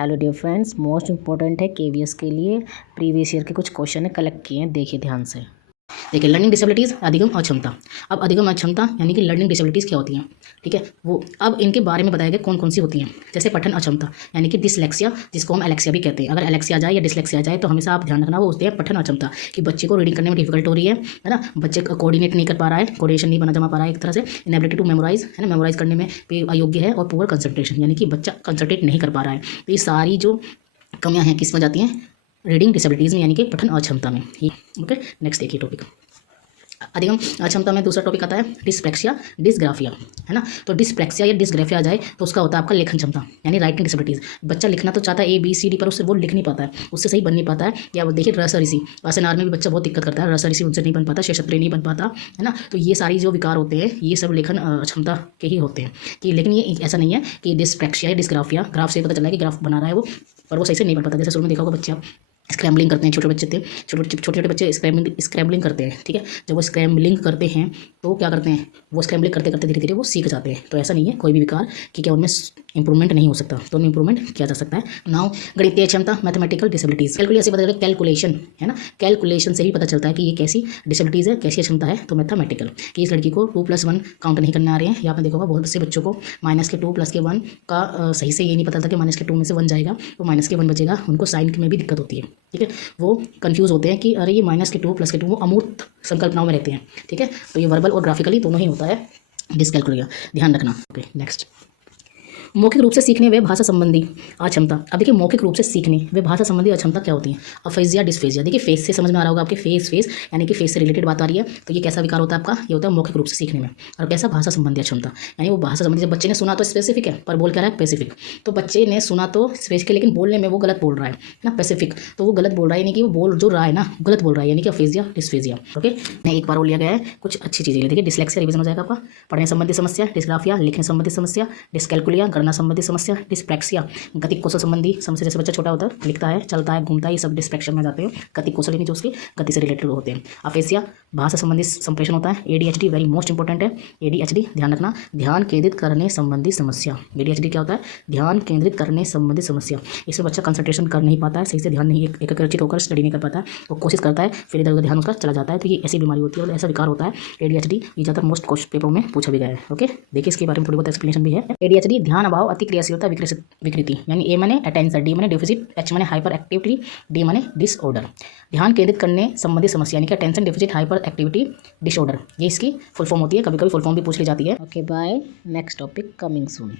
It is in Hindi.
Hello dear friends, most important है केवीएस के लिए प्रीवियस ईयर के कुछ क्वेश्चन है, कलेक्ट किए हैं, देखिए ध्यान से। देखिए, लर्निंग डिसेबिलिटीज़, अधिगम अक्षमता। अब अधिगम अक्षमता यानी कि लर्निंग डिसेबिलिटीज़ क्या होती हैं, ठीक है, वो अब इनके बारे में बताया गया कौन कौन सी होती हैं। जैसे पठन अक्षमता यानी कि डिसलेक्सिया, जिसको हम एलेक्सिया भी कहते हैं। अगर एलेक्सिया जाए या डिसलेक्सिया जाए तो हमेशा आप ध्यान रखना, वो होती है पठन अक्षमता, कि बच्चे को रीडिंग करने में डिफिकल्ट हो रही है ना, बच्चे कोऑर्डिनेट नहीं कर पा रहा है, कोऑर्डिनेशन नहीं बना जमा पा रहा है, एक तरह से इनएबिलिटी टू मेमोराइज है ना, मेमोराइज करने में भी अयोग्य है, और पुअर कंसंट्रेशन यानी कि बच्चा कंसंट्रेट नहीं कर पा रहा है। तो ये सारी जो कमियां हैं किस में जाती हैं, रीडिंग डिसेबिलिटीज़ में यानी कि पठन अक्षमता में। ओके, नेक्स्ट देखिए टॉपिक। अधिगम अक्षमता में दूसरा टॉपिक आता है डिस्प्लेक्सिया, डिसग्राफिया, है ना। तो डिस्प्लेक्सिया या डिसग्राफिया आ जाए तो उसका होता है आपका लेखन क्षमता यानी राइटिंग डिसेबिलिटीज़। बच्चा लिखना तो चाहता है ABCD, पर उससे वो लिख नहीं पाता है, उससे सही बन नहीं पाता है। या वो देखिए रसऋषि, ASNR में भी बच्चा बहुत दिक्कत करता है, रसऋषि उनसे नहीं बन पाता, शेषत्रिय नहीं बन पाता, है ना। तो ये सारी जो विकार होते हैं ये सब लेखन क्षमता के ही होते हैं। कि लेकिन ये ऐसा नहीं है कि डिस्प्लेक्सिया या डिसग्राफिया, ग्राफ से पता चला है कि ग्राफ बना रहा है वो, पर वो सही से नहीं बन पाता। जैसे शुरू में देखा होगा बच्चे आप स्क्रैम्बलिंग करते हैं, छोटे बच्चे थे, छोटे छोटे बच्चे स्क्रैम्बलिंग करते हैं, ठीक है। जब वो स्क्रैम्बलिंग करते हैं तो क्या करते हैं, वो स्क्रैम्बलिंग करते करते धीरे धीरे वो सीख जाते हैं। तो ऐसा नहीं है कोई भी विकार कि क्या उनमें इंप्रूवमेंट नहीं हो सकता, तो उनमें इंप्रूवमेंट किया जा सकता है। नाउ गणितीय क्षमता, मैथमेटिकल डिसेबिलिटीज़। कैलकुलेशन से पता चलता है, कैलकुलेशन है ना, कैलकुलेशन से ही पता चलता है कि ये कैसी डिसेबिलिटीज़ है, कैसी क्षमता है। तो मैथमेटिकल, कि इस लड़की को 2+1 काउंट नहीं करने आ रहे हैं। यहाँ पे देखो बहुत से बच्चों को -2 + 1 का सही से ये नहीं पता था कि -2 में से 1 जाएगा तो -1 बचेगा, उनको साइन में भी दिक्कत होती है, ठीक है। वो कंफ्यूज होते हैं कि अरे ये -2 + 2, वो अमूर्त संकल्पनाओं में रहते हैं, ठीक है। तो ये वर्बल और ग्राफिकली दोनों ही होता है डिसकैलकुलिया, ध्यान रखना। Okay, next. मौखिक रूप से सीखने व भाषा संबंधी अक्षमता। अब देखिए, मौखिक रूप से सीखने व भाषा संबंधी अक्षमता क्या होती है। Aphasia, dysphagia. देखिए फेस से समझ में आ रहा होगा आपके, फेस यानी कि फेस से रिलेटेड बात आ रही है। तो ये कैसा विकार होता है आपका, ये होता है मौखिक रूप से सीखने में। और कैसा, भाषा संबंधी अक्षमता, यानी वो भाषा संबंधी, जब बच्चे ने सुना तो स्पेसिफिक है पर बोल क्या रहा है स्पेसिफिक। तो बच्चे ने सुना तो स्पेसिफिक, लेकिन बोलने में वो गलत बोल रहा है ना, स्पेसिफिक, तो वो गलत बोल रहा है, यानी कि वो बोल जो रहा है ना गलत बोल रहा है, यानी कि अफेजिया, डिस्फेजिया। ओके, नहीं एक बार वो लिया गया है, कुछ अच्छी चीज़ें। देखिए डिसलेक्सिया रिवीजन हो जाएगा आपका, पढ़ने संबंधी समस्या, डिस्ग्राफिया लिखने संबंधी समस्या, डिसकैलकुलिया गणना संबंधी समस्या, डिस्प्रैक्सिया गतिक कौशल संबंधी समस्या, जैसे बच्चा छोटा होता है, लिखता है, चलता है, घूमता है, ये सब डिस्प्रैक्शन में जाते हैं। गतिक कौशल यानी जो उसकी गति से रिलेटेड होते हैं। अफेसिया भाषा संबंधी संप्रेषण होता है। ADHD वेरी मोस्ट इंपॉर्टेंट है, ADHD ध्यान रखना, ध्यान केंद्रित करने संबंधी समस्या। ADHD क्या होता है, ध्यान केंद्रित करने संबंधी समस्या। इसमें बच्चा कंसंट्रेशन कर नहीं पाता है, सही से ध्यान नहीं एकाग्रचित होकर स्टडी नहीं कर पाता है, वो कोशिश करता है फिर इधर उधर ध्यान उसका चला जाता है। तो ये ऐसी बीमारी होती है और ऐसा विकार होता है ADHD। ये ज़्यादातर मोस्ट क्वेश्चन पेपर में पूछा भी गया है। ओके, देखिए इसके बारे में थोड़ी बहुत एक्सप्लेनेशन भी है। ADHD ध्यान अभाव, अति क्रियाशीलता, विकृति, यानी A माने अटेंशन, D माने डिफिसिट, H माने हाइपर एक्टिविटी, D माने डिसऑर्डर। ध्यान केंद्रित करने संबंधी समस्या यानी कि attention deficit hyper activity disorder, ये इसकी फुल फॉर्म होती है। कभी कभी फुल फॉर्म भी पूछ ली जाती है। Okay bye, next topic coming सून।